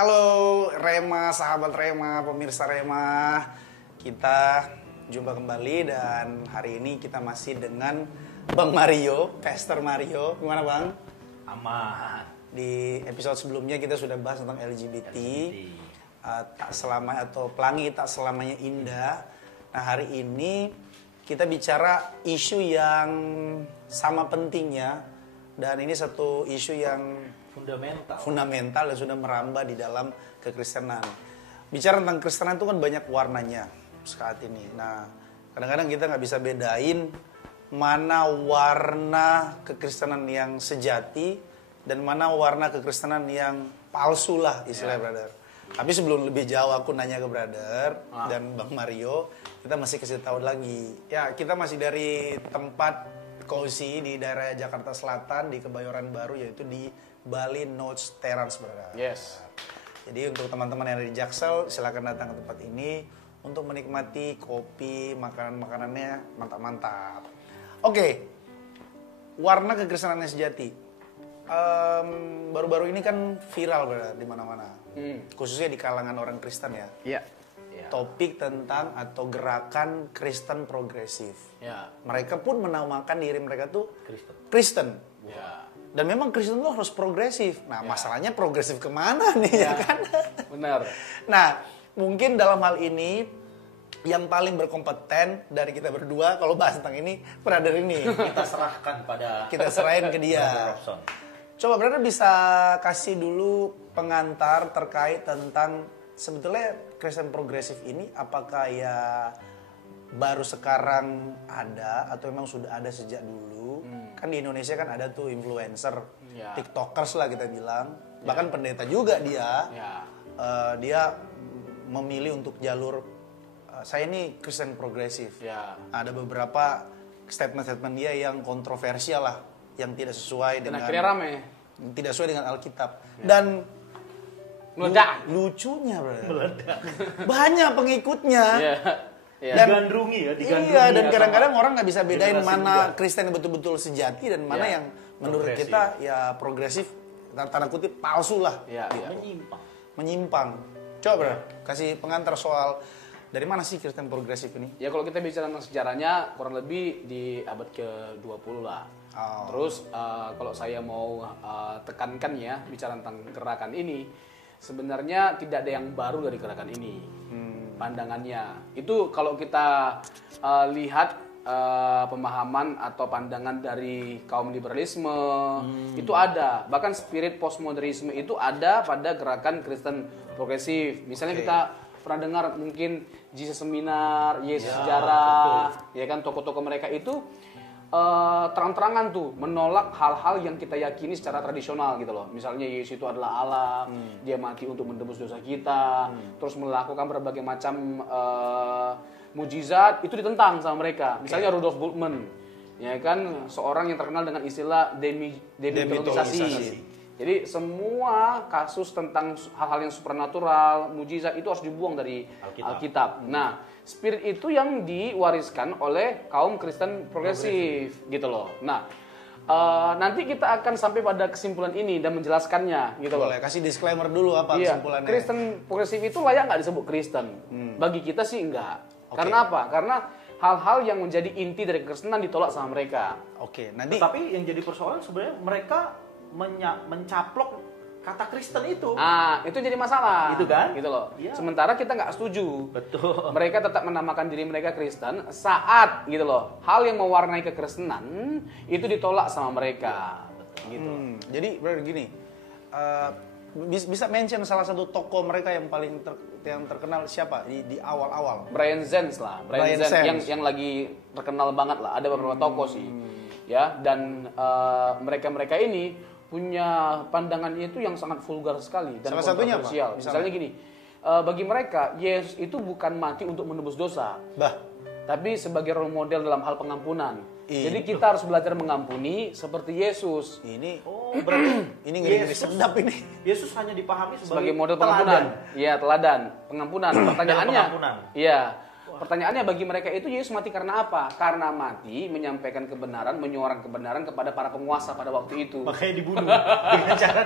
Halo Rema, sahabat Rema, pemirsa Rema. Kita jumpa kembali dan hari ini kita masih dengan Bang Mario, Pastor Mario. Gimana Bang? Aman. Di episode sebelumnya kita sudah bahas tentang LGBT. Tak selama atau pelangi tak selamanya indah. Nah hari ini kita bicara isu yang sama pentingnya. Dan ini satu isu yang fundamental dan sudah merambah di dalam kekristenan. Bicara tentang kekristenan itu kan banyak warnanya saat ini. Nah, kadang-kadang kita nggak bisa bedain mana warna kekristenan yang sejati dan mana warna kekristenan yang palsu lah istilahnya, brother. Tapi sebelum lebih jauh aku nanya ke brother dan Bang Mario, kita masih kasih tahu lagi. Ya, kita masih dari tempat cozy di daerah Jakarta Selatan di Kebayoran Baru, yaitu di Bali Notes Terrace, brother. Yes. Jadi untuk teman-teman yang ada di Jaksel, silakan datang ke tempat ini untuk menikmati kopi, makanan-makanannya mantap-mantap. Oke, warna kekristenan yang sejati. Baru-baru ini kan viral, brother, di mana-mana. Khususnya di kalangan orang Kristen ya. Iya. Topik tentang atau gerakan Kristen progresif. Ya. Mereka pun menamakan diri mereka tuh Kristen. Ya. Dan memang Kristen tuh harus progresif. Nah, masalahnya progresif kemana nih ya kan? Benar. Nah, mungkin dalam hal ini yang paling berkompeten dari kita berdua kalau bahas tentang ini, brother ini. Kita serahkan pada Kita serahin ke dia. Coba brother bisa kasih dulu pengantar terkait tentang sebetulnya Kristen progresif ini apakah ya baru sekarang ada atau memang sudah ada sejak dulu? Kan di Indonesia kan ada tuh influencer, tiktokers lah kita bilang, bahkan pendeta juga dia. Dia memilih untuk jalur saya ini Kristen progresif. Ada beberapa statement-statement dia yang kontroversial lah, yang tidak sesuai dengan tidak sesuai dengan Alkitab. Dan meledak. Lucunya, bro. Banyak pengikutnya. Dan digandrungi ya, Iya, dan kadang-kadang orang nggak bisa bedain mana Kristen yang betul-betul sejati dan mana yang menurut kita ya progresif, tanda kutip palsu lah. Menyimpang. Coba, bro, kasih pengantar soal dari mana sih Kristen progresif ini? Ya kalau kita bicara tentang sejarahnya kurang lebih di abad ke-20 lah. Terus kalau saya mau tekankan ya bicara tentang gerakan ini, sebenarnya tidak ada yang baru dari gerakan ini. Pandangannya itu kalau kita lihat pemahaman atau pandangan dari kaum liberalisme itu ada, bahkan spirit postmodernisme itu ada pada gerakan Kristen progresif. Misalnya kita pernah dengar mungkin Jesus Seminar, Yesus Sejarah, ya kan tokoh-tokoh mereka itu terang-terangan tuh menolak hal-hal yang kita yakini secara tradisional gitu loh. Misalnya Yesus itu adalah Allah, dia mati untuk menebus dosa kita, terus melakukan berbagai macam mujizat, itu ditentang sama mereka. Misalnya Rudolf Bultmann, ya kan seorang yang terkenal dengan istilah demitologisasi. Jadi semua kasus tentang hal-hal yang supernatural, mujizat itu harus dibuang dari Alkitab. Nah, spirit itu yang diwariskan oleh kaum Kristen progresif gitu loh. Nah, nanti kita akan sampai pada kesimpulan ini dan menjelaskannya gitu loh. Boleh kasih disclaimer dulu apa kesimpulannya? Kristen progresif itu layak nggak disebut Kristen? Bagi kita sih enggak. Karena apa? Karena hal-hal yang menjadi inti dari kekristenan ditolak sama mereka. Nanti. Tapi yang jadi persoalan sebenarnya mereka mencaplok kata Kristen itu. Itu jadi masalah. Itu kan? Gitu loh. Ya. Sementara kita nggak setuju. Betul. Mereka tetap menamakan diri mereka Kristen saat gitu loh. Hal yang mewarnai kekristenan itu ditolak sama mereka. Gitu. Jadi berarti gini, bisa mention salah satu tokoh mereka yang paling yang terkenal siapa di awal-awal? Brian Zenz lah. Brian Zenz yang lagi terkenal banget lah. Ada beberapa tokoh sih. Ya, dan mereka-mereka ini punya pandangannya itu yang sangat vulgar sekali dan salah satunya kontroversial. Misalnya gini, bagi mereka Yesus itu bukan mati untuk menebus dosa, tapi sebagai role model dalam hal pengampunan. Jadi kita harus belajar mengampuni seperti Yesus. Ini berarti ini ngeri sedap ini. Yesus hanya dipahami sebagai model pengampunan. Iya, teladan pengampunan. Pertanyaannya, iya. Pertanyaannya bagi mereka itu Yesus mati karena apa? Karena mati menyampaikan kebenaran, menyuarakan kebenaran kepada para penguasa pada waktu itu. Makanya dibunuh dengan cara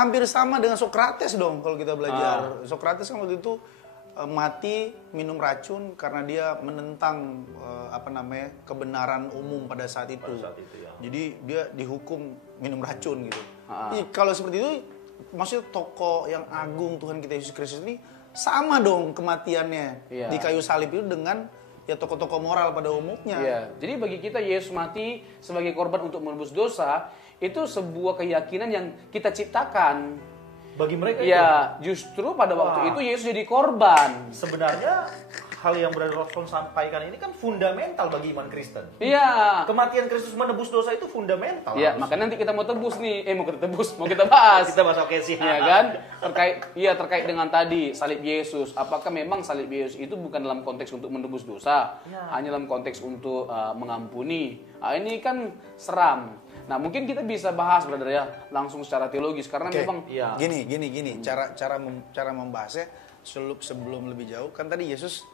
Hampir sama dengan Sokrates dong kalau kita belajar. Sokrates kan waktu itu mati minum racun karena dia menentang kebenaran umum pada saat itu. Jadi dia dihukum minum racun gitu. Kalau seperti itu, maksudnya tokoh yang agung Tuhan kita Yesus Kristus ini sama dong kematiannya di kayu salib itu dengan ya tokoh-tokoh moral pada umumnya. Iya. Jadi bagi kita Yesus mati sebagai korban untuk menebus dosa itu sebuah keyakinan yang kita ciptakan. Bagi mereka justru pada waktu itu Yesus jadi korban. Sebenarnya hal yang Brother Rosson sampaikan ini kan fundamental bagi iman Kristen. Iya. Kematian Kristus menebus dosa itu fundamental. Iya, makanya nanti kita mau tebus nih. mau kita bahas. Kita bahas sih. Iya kan? Terkait dengan tadi salib Yesus. Apakah memang salib Yesus itu bukan dalam konteks untuk menebus dosa, hanya dalam konteks untuk mengampuni? Nah, ini kan seram. Nah, mungkin kita bisa bahas, brother ya, langsung secara teologis karena memang gini. Cara membahasnya sebelum lebih jauh kan tadi Yesus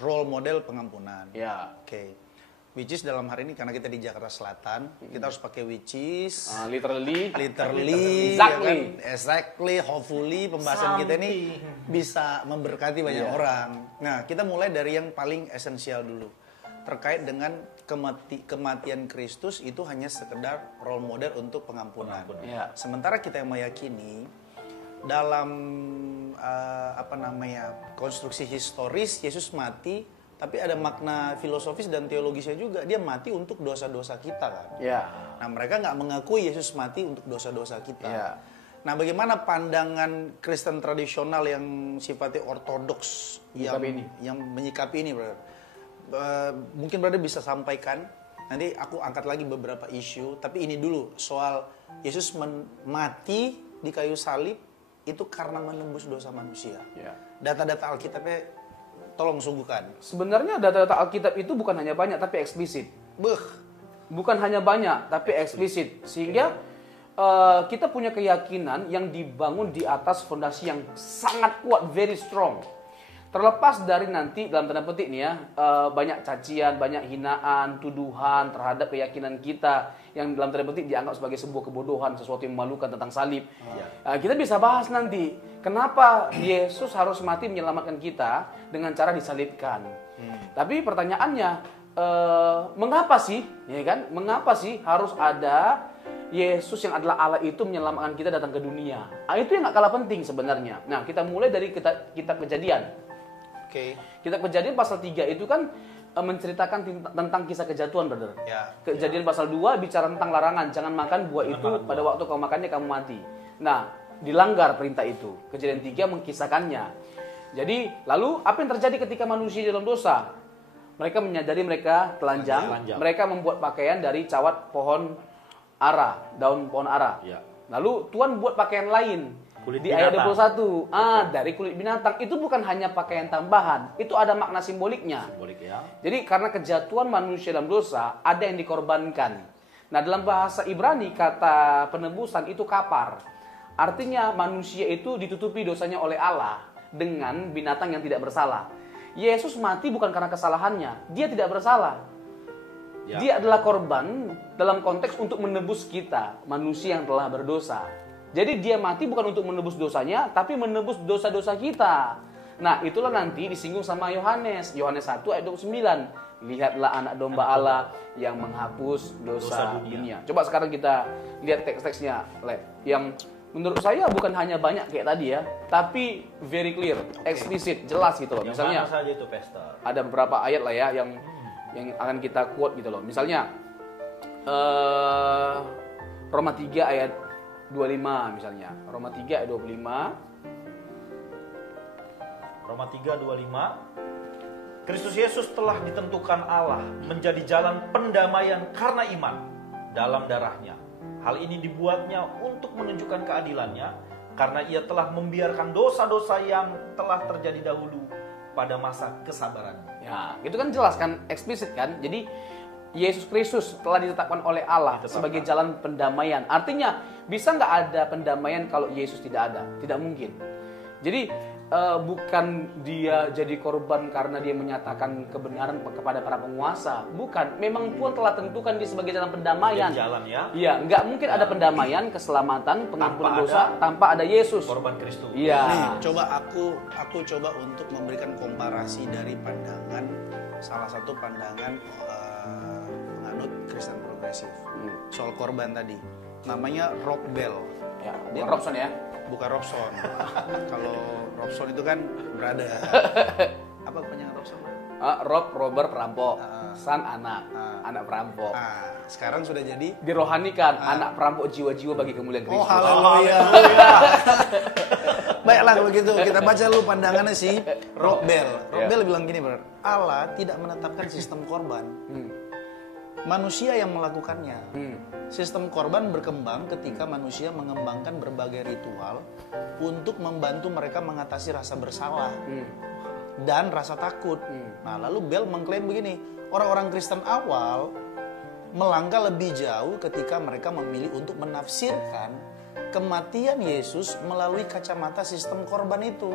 role model pengampunan. Ya. Oke. Which is dalam hari ini karena kita di Jakarta Selatan, kita harus pakai which is literally exactly, hopefully pembahasan kita ini bisa memberkati banyak orang. Nah, kita mulai dari yang paling esensial dulu. Terkait dengan kematian Kristus itu hanya sekedar role model untuk pengampunan. Sementara kita yang meyakini dalam konstruksi historis Yesus mati, tapi ada makna filosofis dan teologisnya juga. Dia mati untuk dosa-dosa kita kan. Nah, mereka nggak mengakui Yesus mati untuk dosa-dosa kita. Nah, bagaimana pandangan Kristen tradisional yang sifatnya ortodoks yang menyikapi ini, brother? Mungkin brother bisa sampaikan. Nanti aku angkat lagi beberapa isu. Tapi ini dulu soal Yesus mati di kayu salib itu karena menembus dosa manusia. Data-data Alkitabnya tolong sungguhkan. Sebenarnya data-data Alkitab itu bukan hanya banyak tapi eksplisit. Bukan hanya banyak tapi eksplisit. Sehingga kita punya keyakinan yang dibangun di atas fondasi yang sangat kuat, very strong. Terlepas dari nanti dalam tanda petik nih ya, banyak cacian, banyak hinaan, tuduhan terhadap keyakinan kita yang dalam tanda petik dianggap sebagai sebuah kebodohan, sesuatu yang memalukan tentang salib. Kita bisa bahas nanti kenapa Yesus harus mati menyelamatkan kita dengan cara disalibkan. Tapi pertanyaannya, mengapa sih, ya kan? Mengapa sih harus ada Yesus yang adalah Allah itu menyelamatkan kita datang ke dunia? Itu yang gak kalah penting sebenarnya. Nah, kita mulai dari kitab Kejadian. Kitab Kejadian pasal 3 itu kan menceritakan tentang kisah kejatuhan, brother. Kejadian pasal 2 bicara tentang larangan, jangan makan buah itu pada waktu kau makannya kamu mati. Nah, dilanggar perintah itu. Kejadian 3 mengkisahkannya. Jadi, lalu apa yang terjadi ketika manusia dalam dosa? Mereka menyadari mereka telanjang. Mereka membuat pakaian dari cawat pohon ara, daun pohon ara. Lalu Tuhan buat pakaian lain. Di ayat 21, dari kulit binatang. Itu bukan hanya pakaian tambahan, itu ada makna simboliknya. Jadi karena kejatuhan manusia dalam dosa, ada yang dikorbankan. Nah, dalam bahasa Ibrani kata penebusan itu kapar. Artinya manusia itu ditutupi dosanya oleh Allah dengan binatang yang tidak bersalah. Yesus mati bukan karena kesalahannya, dia tidak bersalah. Dia adalah korban dalam konteks untuk menebus kita, manusia yang telah berdosa. Jadi dia mati bukan untuk menebus dosanya, tapi menebus dosa-dosa kita. Nah, itulah nanti disinggung sama Yohanes 1 ayat 29. Lihatlah anak domba Allah yang menghapus dosa dunia. Coba sekarang kita lihat teks-teksnya, yang menurut saya bukan hanya banyak kayak tadi ya, tapi very clear, eksplisit, jelas gitu loh. Misalnya mana saja itu, Pastor? Ada beberapa ayat lah ya yang akan kita quote gitu loh. Misalnya Roma 3 ayat 25 misalnya. Roma 3 ayat 25. Roma 3:25. Kristus Yesus telah ditentukan Allah menjadi jalan pendamaian karena iman dalam darahnya. Hal ini dibuatnya untuk menunjukkan keadilannya karena ia telah membiarkan dosa-dosa yang telah terjadi dahulu pada masa kesabarannya. Ya, itu kan jelas kan, eksplisit kan. Jadi Yesus Kristus telah ditetapkan oleh Allah sebagai jalan pendamaian. Artinya, bisa nggak ada pendamaian kalau Yesus tidak ada? Tidak mungkin. Jadi, bukan dia jadi korban karena dia menyatakan kebenaran kepada para penguasa. Bukan. Memang Tuhan telah tentukan dia sebagai jalan pendamaian. Jalan ya. Iya, nggak mungkin ada pendamaian, keselamatan, pengampunan dosa tanpa ada Yesus. Korban Kristus. Iya. Nih, coba aku coba untuk memberikan komparasi dari pandangan salah satu pandangan penganut Kristen progresif soal korban tadi. Namanya Rob Bell. Ya, dia Robson ya. Bukan Robson. Kalau Robson itu kan berada. Apa kepanjangan Robson? Robert perampok, San anak perampok. Nah, sekarang sudah jadi Dirohanikan anak perampok jiwa-jiwa bagi kemuliaan Oh, Kristus. haleluya. Baiklah kalau gitu, kita baca dulu pandangannya si Rob Bell. Rob Bell bilang gini, Bro. Allah tidak menetapkan sistem korban. Manusia yang melakukannya. Sistem korban berkembang ketika manusia mengembangkan berbagai ritual untuk membantu mereka mengatasi rasa bersalah dan rasa takut. Nah, lalu Bell mengklaim begini, orang-orang Kristen awal melangkah lebih jauh ketika mereka memilih untuk menafsirkan kematian Yesus melalui kacamata sistem korban itu.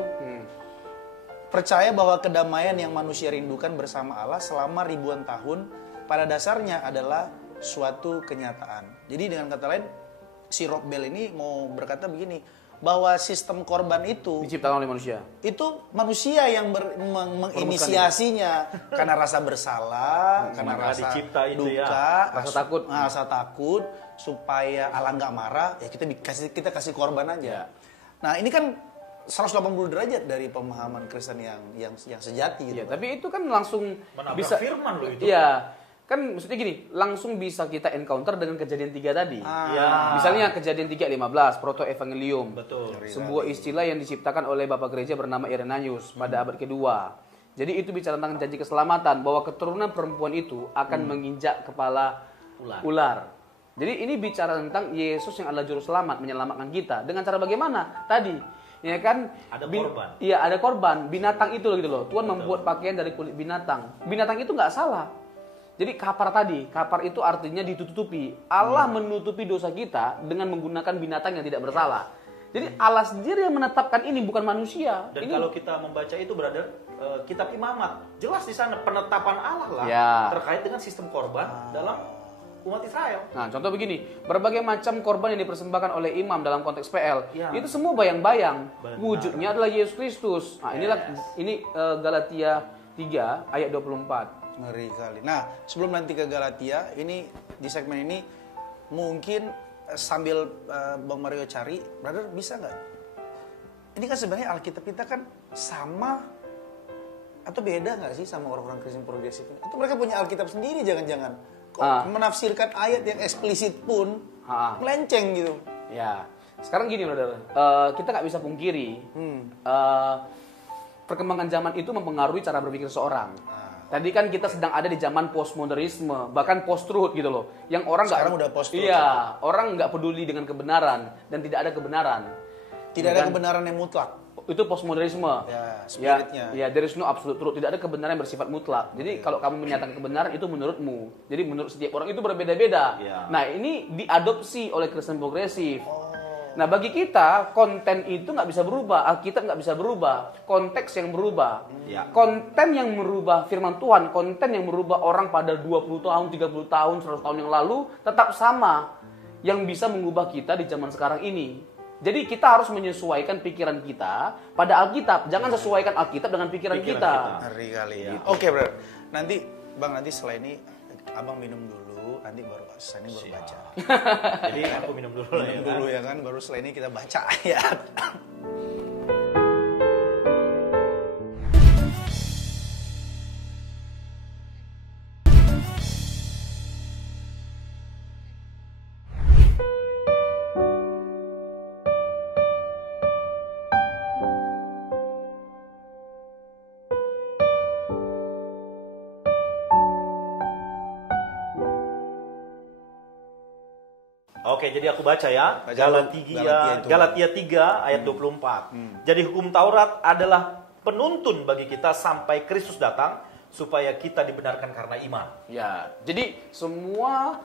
Percaya bahwa kedamaian yang manusia rindukan bersama Allah selama ribuan tahun pada dasarnya adalah suatu kenyataan. Jadi dengan kata lain, si Rob Bell ini mau berkata begini, bahwa sistem korban itu Diciptakan oleh manusia. itu manusia yang menginisiasinya karena rasa bersalah, karena maka rasa dicipta itu duka, ya. Rasa takut. supaya Allah nggak marah, ya kita kasih korban aja. Nah, ini kan 180 derajat dari pemahaman Kristen yang sejati gitu. Iya, tapi itu kan langsung Menabrak bisa firman loh itu. Iya. Kan maksudnya gini, langsung bisa kita encounter dengan kejadian 3 tadi. Ya. Misalnya kejadian 3:15, proto evangelium. Betul. Sebuah istilah yang diciptakan oleh Bapak Gereja bernama Irenaeus pada abad kedua. Jadi itu bicara tentang janji keselamatan, bahwa keturunan perempuan itu akan menginjak kepala ular. Jadi ini bicara tentang Yesus yang adalah juru selamat, menyelamatkan kita. Dengan cara bagaimana? Tadi, ya kan? Ada korban. Iya, ada korban. Binatang itu loh gitu loh. Tuhan membuat pakaian dari kulit binatang. Binatang itu nggak salah. Jadi kapar itu artinya ditutupi. Allah menutupi dosa kita dengan menggunakan binatang yang tidak bersalah. Jadi Allah sendiri yang menetapkan ini, bukan manusia. Dan Ini kalau kita membaca itu, brother, kitab Imamat, jelas di sana penetapan Allah lah Ya. terkait dengan sistem korban dalam umat Israel. Nah, contoh begini, berbagai macam korban yang dipersembahkan oleh imam dalam konteks PL, Ya. itu semua bayang-bayang. Benar. Wujudnya adalah Yesus Kristus. Nah, ini Galatia 3 ayat 24. Ngeri kali. Nah, sebelum nanti ke Galatia, ini di segmen ini mungkin sambil Bang Mario cari, brother bisa nggak? Ini kan sebenarnya Alkitab kita kan sama atau beda nggak sih sama orang-orang Kristen progresif? Itu mereka punya Alkitab sendiri, jangan-jangan kok menafsirkan ayat yang eksplisit pun melenceng gitu. Ya, sekarang gini brother, kita nggak bisa pungkiri perkembangan zaman itu mempengaruhi cara berpikir seseorang. Tadi kan kita sedang ada di zaman postmodernisme, bahkan post-truth gitu loh. Yang orang Sekarang udah post-truth. Iya, orang nggak peduli dengan kebenaran dan tidak ada kebenaran. Tidak ada kebenaran yang mutlak. Itu postmodernisme. Ya, spiritnya. Ya, there is no absolute truth. Tidak ada kebenaran yang bersifat mutlak. Jadi kalau kamu menyatakan kebenaran itu menurutmu. Jadi menurut setiap orang itu berbeda-beda. Ya. Nah, ini diadopsi oleh Kristen progresif. Nah, bagi kita konten itu nggak bisa berubah, Alkitab nggak bisa berubah, konteks yang berubah. Ya. Konten yang merubah firman Tuhan, konten yang merubah orang pada 20 tahun, 30 tahun, 100 tahun yang lalu tetap sama yang bisa mengubah kita di zaman sekarang ini. Jadi kita harus menyesuaikan pikiran kita pada Alkitab. Jangan sesuaikan Alkitab dengan pikiran kita. Ngeri kali ya. Oke, bro. Nanti Bang, nanti setelah ini Abang minum dulu, nanti baru selesai ini baru baca. Jadi aku minum dulu lah ya. Minum dulu ya kan, baru setelah ini kita baca ayat. Oke, jadi aku baca ya. Baca dulu, Galatia 3 ayat 24. Jadi hukum Taurat adalah penuntun bagi kita sampai Kristus datang supaya kita dibenarkan karena iman. Ya, jadi semua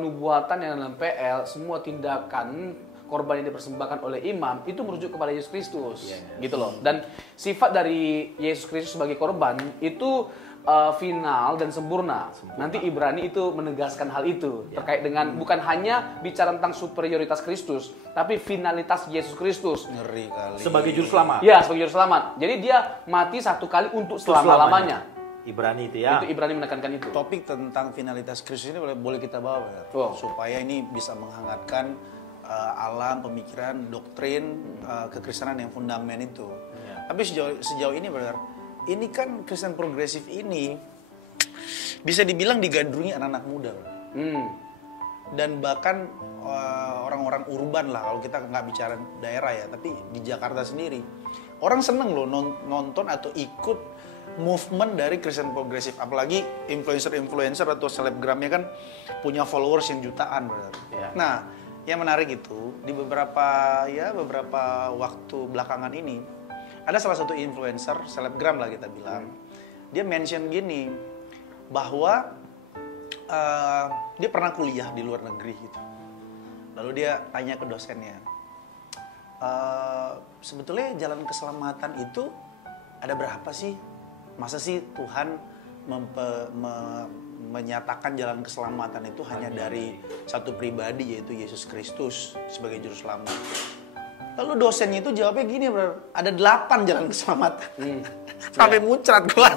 nubuatan yang dalam PL, semua tindakan korban yang dipersembahkan oleh imam itu merujuk kepada Yesus Kristus, gitu loh. Dan sifat dari Yesus Kristus sebagai korban itu final dan sempurna. Nanti Ibrani itu menegaskan hal itu terkait dengan bukan hanya bicara tentang superioritas Kristus, tapi finalitas Yesus Kristus. Ngeri kali. Sebagai juru selamat. Ya, sebagai juru selamat. Jadi dia mati satu kali untuk selama-lamanya. Ibrani itu ya. Itu Ibrani menekankan itu. Topik tentang finalitas Kristus ini boleh kita bawa, benar? Supaya ini bisa menghangatkan alam, pemikiran, doktrin kekristenan yang fundamental itu. Tapi sejauh ini, benar, ini kan Kristen progresif ini bisa dibilang digandrungi anak-anak muda, dan bahkan orang-orang urban lah, kalau kita nggak bicara daerah ya, tapi di Jakarta sendiri orang seneng loh nonton atau ikut movement dari Kristen progresif, apalagi influencer atau selebgramnya kan punya followers yang jutaan, benar. Nah, yang menarik itu di beberapa waktu belakangan ini ada salah satu influencer, selebgram lah kita bilang, dia mention gini, bahwa dia pernah kuliah di luar negeri gitu. Lalu dia tanya ke dosennya, sebetulnya jalan keselamatan itu ada berapa sih? Masa sih Tuhan menyatakan jalan keselamatan itu hanya dari satu pribadi, yaitu Yesus Kristus sebagai juru selamat? Lalu dosennya itu jawabnya gini, bro, ada 8 jalan keselamatan. Sampai muncrat gua.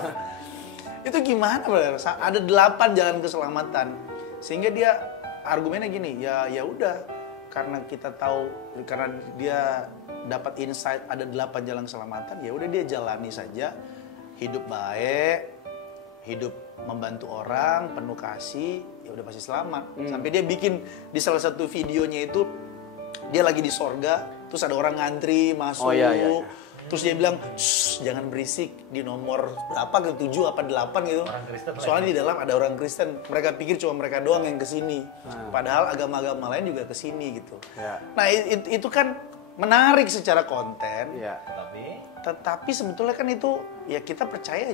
Itu gimana, bro? Ada 8 jalan keselamatan. Sehingga dia argumennya gini, ya udah, karena kita tahu, karena dia dapat insight ada 8 jalan keselamatan, ya udah dia jalani saja, hidup baik, hidup membantu orang, penuh kasih, ya udah pasti selamat. Sampai dia bikin di salah satu videonya itu, dia lagi di sorga, terus ada orang ngantri masuk, terus dia bilang, jangan berisik, di nomor berapa, ke 7 apa 8 gitu. Soalnya di dalam ada orang Kristen, mereka pikir cuma mereka doang yang kesini, padahal agama-agama lain juga kesini gitu. Nah itu kan menarik secara konten, tetapi sebetulnya kan itu, ya kita percaya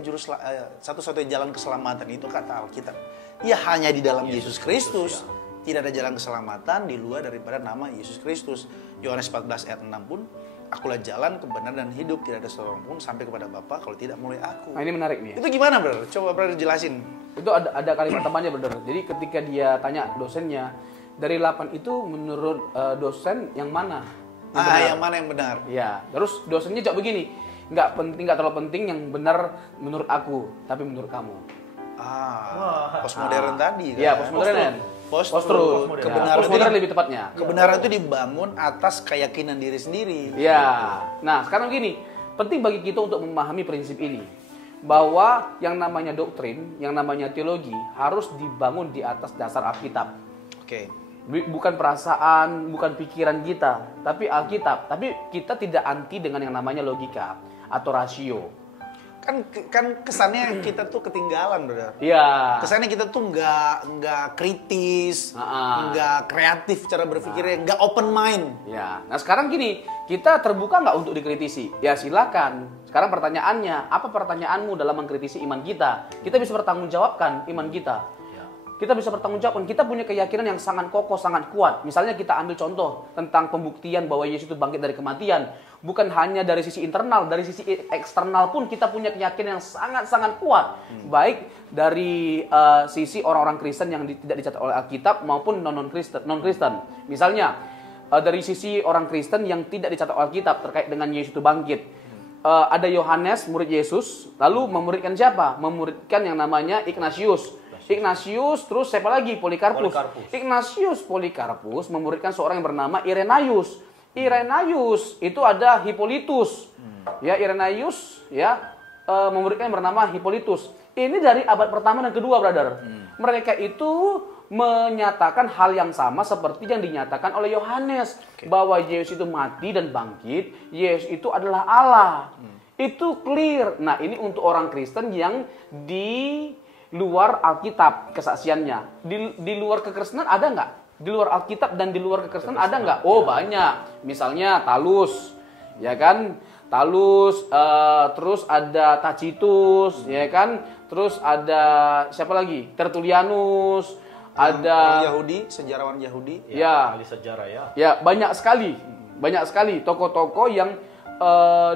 satu-satunya jalan keselamatan itu kata Alkitab, ya hanya di dalam Yesus Kristus. Tidak ada jalan keselamatan di luar daripada nama Yesus Kristus. Yohanes 14 ayat 6 pun, akulah jalan, kebenaran, dan hidup. Tidak ada seorang pun sampai kepada Bapa kalau tidak melalui aku. Nah, ini menarik nih. Itu gimana, Bro? Coba Bro jelasin. Itu ada kalimat temannya, Bro. Jadi ketika dia tanya dosennya, dari 8 itu menurut dosen yang mana? Yang mana yang benar? Ya, terus dosennya jawab begini, nggak terlalu penting yang benar menurut aku, tapi menurut kamu. Postmodern tadi kan? Iya, postmodern. Post-truth. Kebenaran lebih tepatnya. Kebenaran itu dibangun atas keyakinan diri sendiri. Ya. Nah, sekarang gini, penting bagi kita untuk memahami prinsip ini, bahwa yang namanya doktrin, yang namanya teologi harus dibangun di atas dasar Alkitab. Oke. Bukan perasaan, bukan pikiran kita, tapi Alkitab. Tapi kita tidak anti dengan yang namanya logika atau rasio. Kan kesannya kita tuh ketinggalan, Bro. Iya. Kesannya kita tuh nggak kritis, nggak kreatif cara berpikirnya, nggak open mind. Ya. Nah sekarang gini, kita terbuka nggak untuk dikritisi? Ya silakan. Sekarang pertanyaannya, apa pertanyaanmu dalam mengkritisi iman kita? Kita bisa bertanggungjawabkan iman kita. Kita bisa bertanggungjawabkan, kita punya keyakinan yang sangat kokoh, sangat kuat. Misalnya kita ambil contoh tentang pembuktian bahwa Yesus itu bangkit dari kematian. Bukan hanya dari sisi internal, dari sisi eksternal pun kita punya keyakinan yang sangat-sangat kuat. Baik dari sisi orang-orang Kristen yang tidak dicatat oleh Alkitab maupun non-Kristen. Misalnya dari sisi orang Kristen yang tidak dicatat oleh Alkitab terkait dengan Yesus itu bangkit. Ada Yohanes, murid Yesus, lalu memuridkan siapa? Memuridkan yang namanya Ignatius, terus siapa lagi? Polikarpus. Ignatius, Polikarpus memuridkan seorang yang bernama Irenaius. Irenaius itu ada Hippolytus. Ya, Irenaius ya memuridkan yang bernama Hippolytus. Ini dari abad pertama dan kedua, brother. Mereka itu menyatakan hal yang sama seperti yang dinyatakan oleh Yohanes, bahwa Yesus itu mati dan bangkit, Yesus itu adalah Allah. Itu clear. Nah, ini untuk orang Kristen yang di luar Alkitab kesaksiannya. Di luar kekristenan ada nggak? Di luar Alkitab dan di luar kekristenan ada nggak? Oh banyak. Misalnya Talus, ya kan? Talus, terus ada Tacitus, ya kan? Terus ada siapa lagi? Tertullianus, ada Yahudi, sejarawan Yahudi. ya, ahli sejarah ya. ya banyak sekali tokoh-tokoh yang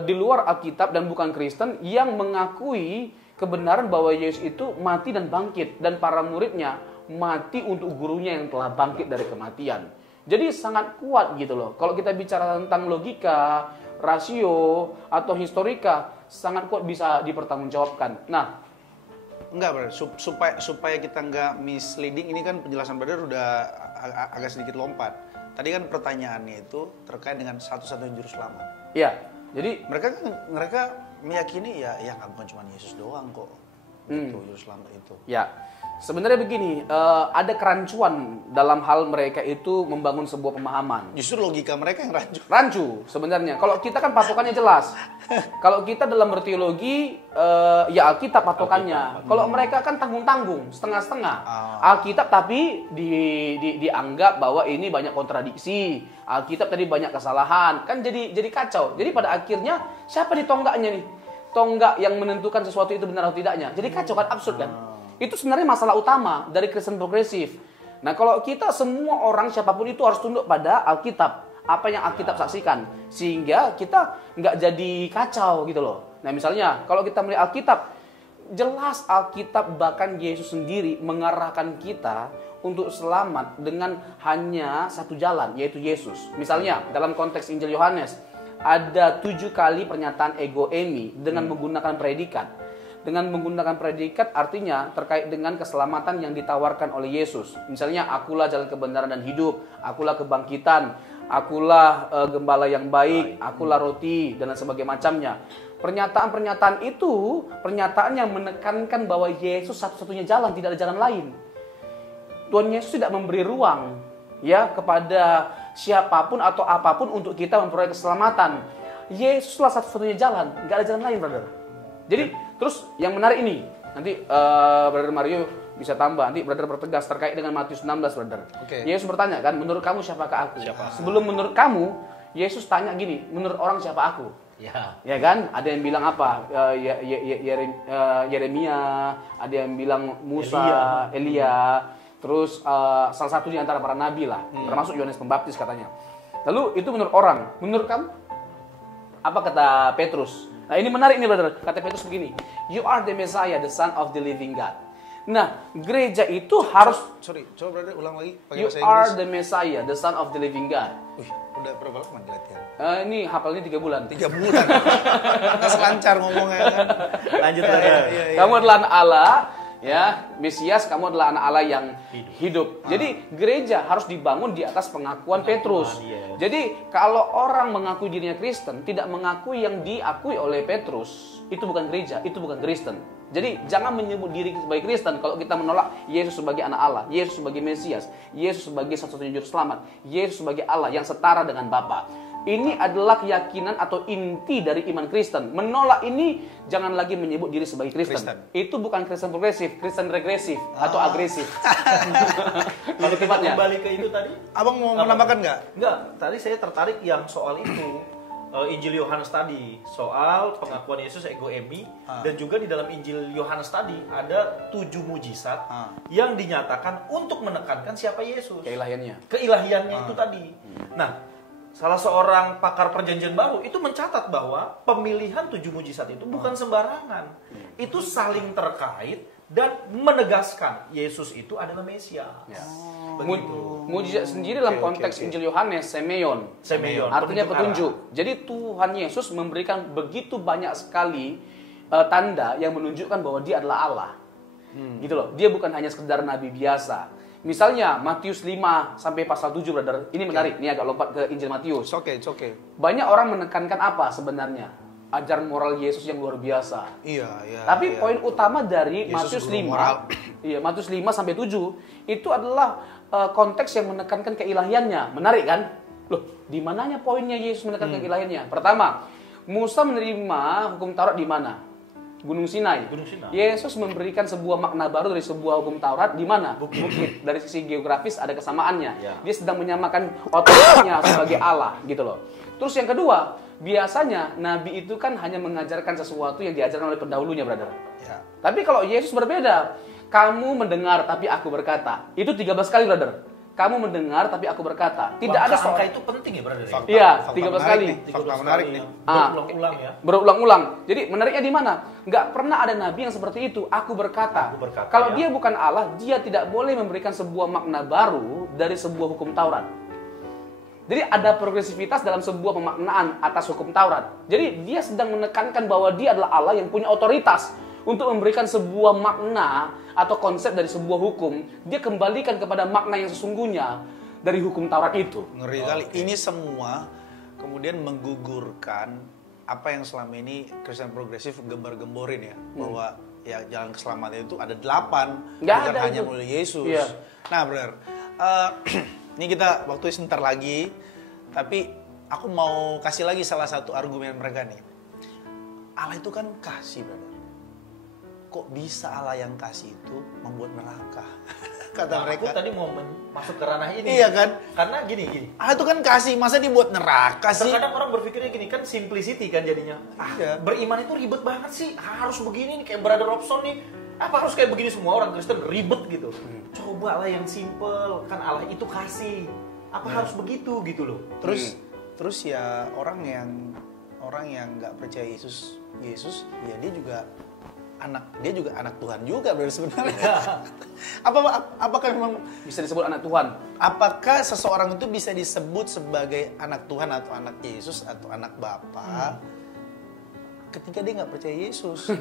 di luar Alkitab dan bukan Kristen yang mengakui kebenaran bahwa Yesus itu mati dan bangkit, dan para muridnya mati untuk gurunya yang telah bangkit dari kematian. Jadi sangat kuat gitu loh. Kalau kita bicara tentang logika, rasio atau historika, sangat kuat bisa dipertanggungjawabkan. Nah, Enggak, Brother. Supaya kita nggak misleading, ini kan penjelasan Brother udah agak sedikit lompat. Tadi kan pertanyaannya itu terkait dengan satu-satunya juru selamat. ya, jadi Mereka meyakini ya nggak bukan cuma Yesus doang kok. Itu juru selamat itu. ya, sebenarnya begini, ada kerancuan dalam hal mereka itu membangun sebuah pemahaman. Justru logika mereka yang rancu. Rancu sebenarnya. Kalau kita kan patokannya jelas. Kalau kita dalam berteologi, ya Alkitab patokannya. Kalau mereka kan tanggung-tanggung, setengah-setengah. Alkitab tapi dianggap bahwa ini banyak kontradiksi. Alkitab tadi banyak kesalahan. Kan jadi kacau. Jadi pada akhirnya siapa di tonggaknya nih? Tonggak yang menentukan sesuatu itu benar atau tidaknya. Jadi kacau kan, absurd kan? Itu sebenarnya masalah utama dari Kristen progresif. Nah, kalau kita semua orang siapapun itu harus tunduk pada Alkitab, apa yang Alkitab saksikan, sehingga kita nggak jadi kacau gitu loh. Nah, misalnya kalau kita melihat Alkitab, jelas Alkitab bahkan Yesus sendiri mengarahkan kita untuk selamat dengan hanya satu jalan, yaitu Yesus. Misalnya dalam konteks Injil Yohanes ada 7 kali pernyataan ego eimi dengan menggunakan predikat. Dengan menggunakan predikat artinya terkait dengan keselamatan yang ditawarkan oleh Yesus. Misalnya, akulah jalan kebenaran dan hidup, akulah kebangkitan, akulah gembala yang baik, akulah roti, dan sebagainya macamnya. Pernyataan-pernyataan itu, pernyataan yang menekankan bahwa Yesus satu-satunya jalan, tidak ada jalan lain. Tuhan Yesus tidak memberi ruang ya kepada siapapun atau apapun untuk kita memperoleh keselamatan. Yesuslah satu-satunya jalan, nggak ada jalan lain, brother. Jadi terus yang menarik ini, nanti brother Mario bisa tambah, nanti brother bertegas terkait dengan Matius 16, brother. Oke. Yesus bertanya kan, menurut kamu siapakah aku? Sebelum menurut kamu, Yesus tanya gini, menurut orang siapa aku? Ya kan, ada yang bilang apa? Yeremia, ada yang bilang Musa, Elia. Terus salah satu di antara para nabi lah, termasuk Yohanes Pembaptis katanya. Lalu itu menurut orang, menurut kamu? Apa kata Petrus? Nah, ini menarik nih, brother. Kata Petrus begini, you are the Messiah, the Son of the living God. Nah, gereja itu harus Coba brother ulang lagi pakai you bahasa are Inggris. the Messiah, the Son of the living God. Wih, udah berapa lama latihan? Ini hafalnya 3 bulan. 3 bulan. Nggak selancar ngomongnya kan. Lanjut brother. Kamu adalah anak Allah, ya, Mesias, kamu adalah anak Allah yang hidup. Jadi gereja harus dibangun di atas pengakuan Petrus. Jadi kalau orang mengakui dirinya Kristen, tidak mengakui yang diakui oleh Petrus, itu bukan gereja, itu bukan Kristen. Jadi jangan menyebut diri sebagai Kristen kalau kita menolak Yesus sebagai anak Allah, Yesus sebagai Mesias, Yesus sebagai satu-satunya juru selamat, Yesus sebagai Allah yang setara dengan Bapa. Ini adalah keyakinan atau inti dari iman Kristen. Menolak ini jangan lagi menyebut diri sebagai Kristen. Itu bukan Kristen progresif, Kristen regresif atau agresif. Kalau kita kembali ke itu tadi, Abang mau menambahkan nggak? enggak, tadi saya tertarik yang soal itu. Injil Yohanes tadi, soal pengakuan Yesus ego eimi, dan juga di dalam Injil Yohanes tadi ada 7 mujizat yang dinyatakan untuk menekankan siapa Yesus. Keilahiannya itu tadi. Nah, salah seorang pakar perjanjian baru itu mencatat bahwa pemilihan 7 mujizat itu bukan sembarangan. Itu saling terkait dan menegaskan Yesus itu adalah Mesias. Mujizat sendiri dalam konteks Injil Yohanes, Semeon, artinya petunjuk. Jadi Tuhan Yesus memberikan begitu banyak sekali tanda yang menunjukkan bahwa Dia adalah Allah. Gitu loh. Dia bukan hanya sekedar nabi biasa. Misalnya Matius 5 sampai pasal 7, brother. Ini menarik, ini agak lompat ke Injil Matius. Oke. Banyak orang menekankan apa sebenarnya? Ajaran moral Yesus yang luar biasa. Iya. Tapi poin utama dari Yesus Matius 5, Matius 5 sampai 7 itu adalah konteks yang menekankan keilahiannya. Menarik kan? Loh, di mananya poinnya Yesus menekankan keilahiannya? Pertama, Musa menerima hukum Taurat di mana? Gunung Sinai. Yesus memberikan sebuah makna baru dari sebuah hukum Taurat di mana? Bukit. Dari sisi geografis ada kesamaannya. Dia sedang menyamakan otoritasnya sebagai Allah, gitu loh. Terus yang kedua, biasanya nabi itu kan hanya mengajarkan sesuatu yang diajarkan oleh pendahulunya, brother. Tapi kalau Yesus berbeda. Kamu mendengar tapi aku berkata. Itu 13 kali, brother. Kamu mendengar tapi aku berkata. Tidak ada angka itu penting ya, brother. Iya, 13 kali. Fakta menarik nih. Berulang-ulang ya. Berulang-ulang. Jadi menariknya di mana? Nggak pernah ada nabi yang seperti itu. Aku berkata. Kalau dia bukan Allah, dia tidak boleh memberikan sebuah makna baru dari sebuah hukum Taurat. Jadi ada progresivitas dalam sebuah pemaknaan atas hukum Taurat. Jadi dia sedang menekankan bahwa dia adalah Allah yang punya otoritas untuk memberikan sebuah makna atau konsep dari sebuah hukum. Dia kembalikan kepada makna yang sesungguhnya dari hukum Taurat itu. Ngeri kali. Ini semua kemudian menggugurkan apa yang selama ini Kristen progresif gembar-gemborin ya. Bahwa ya jalan keselamatan itu ada 8. Bukan hanya melalui Yesus. Iya. Nah, brother. Ini kita waktu sebentar lagi, tapi aku mau kasih lagi salah satu argumen mereka nih. Allah itu kan kasih, brother. Kok bisa Allah yang kasih itu membuat neraka? Kata mereka. Aku tadi mau masuk ke ranah ini. Iya kan? Karena gini. Allah itu kan kasih, masa dibuat neraka sih? Terkadang orang berpikirnya gini, kan simplicity kan jadinya. Iya. Beriman itu ribet banget sih, harus begini nih, kayak Brother Robson nih. Apa harus kayak begini semua orang Kristen ribet gitu? Coba lah yang simple, kan Allah itu kasih. Apa harus begitu gitu loh? Terus ya orang yang nggak percaya Yesus ya dia juga anak Tuhan juga berarti sebenarnya. Apakah memang Bisa disebut anak Tuhan? apakah seseorang itu bisa disebut sebagai anak Tuhan atau anak Yesus atau anak Bapa ketika dia nggak percaya Yesus?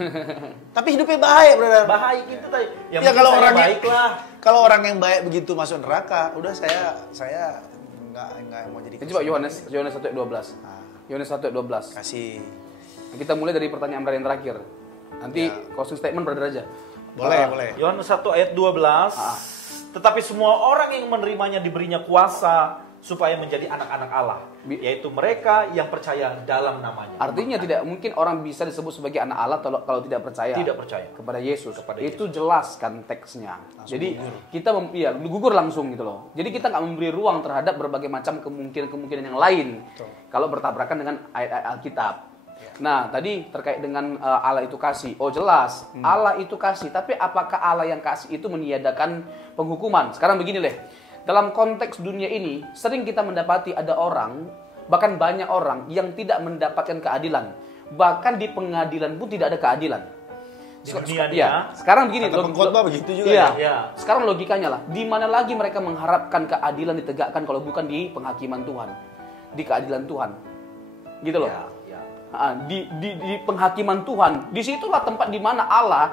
Tapi hidupnya baik, brother. Baik itu tadi. Ya kalau orang baik lah. Kalau orang yang baik begitu masuk neraka, udah saya nggak mau jadi. Coba Yohanes 1 ayat 12. Yohanes 1 ayat 12. Kasih. Kita mulai dari pertanyaan yang terakhir. Nanti closing statement brother aja. Boleh. Yohanes 1 ayat 12. Tetapi semua orang yang menerimanya diberinya kuasa supaya menjadi anak-anak Allah, yaitu mereka yang percaya dalam namanya. Artinya tidak mungkin orang bisa disebut sebagai anak Allah kalau tidak percaya. Tidak percaya kepada Yesus. Itu jelas kan teksnya. Jadi kita gugur langsung gitu loh. Jadi kita nggak memberi ruang terhadap berbagai macam kemungkinan yang lain. Kalau bertabrakan dengan ayat-ayat Alkitab. Nah, tadi terkait dengan Allah itu kasih. Oh jelas, Allah itu kasih. Tapi apakah Allah yang kasih itu meniadakan penghukuman? Sekarang begini leh. Dalam konteks dunia ini, sering kita mendapati ada orang, bahkan banyak orang yang tidak mendapatkan keadilan. Bahkan di pengadilan pun tidak ada keadilan. Di dunia sekarang begini. Pengkhotbah begitu juga ya. Sekarang logikanya lah. Di mana lagi mereka mengharapkan keadilan ditegakkan kalau bukan di penghakiman Tuhan. Di keadilan Tuhan. Gitu loh. Di penghakiman Tuhan. Disitulah tempat di mana Allah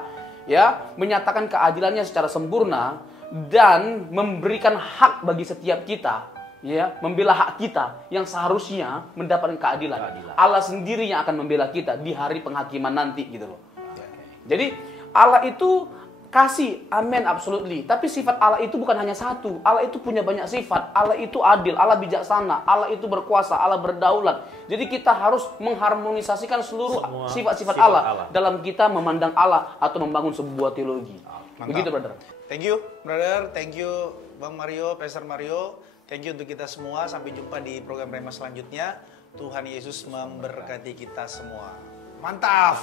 menyatakan keadilannya secara sempurna dan memberikan hak bagi setiap kita, membela hak kita yang seharusnya mendapatkan keadilan. Allah sendiri yang akan membela kita di hari penghakiman nanti gitu loh. Jadi Allah itu kasih, amin, absolutely. Tapi sifat Allah itu bukan hanya satu. Allah itu punya banyak sifat. Allah itu adil, Allah bijaksana, Allah itu berkuasa, Allah berdaulat. Jadi kita harus mengharmonisasikan seluruh sifat-sifat Allah dalam kita memandang Allah atau membangun sebuah teologi. Mantap. Begitu, brother. Thank you, brother. Thank you, Bang Mario, Pastor Mario. Thank you untuk kita semua. Sampai jumpa di program Rema selanjutnya. Tuhan Yesus memberkati kita semua. Mantap.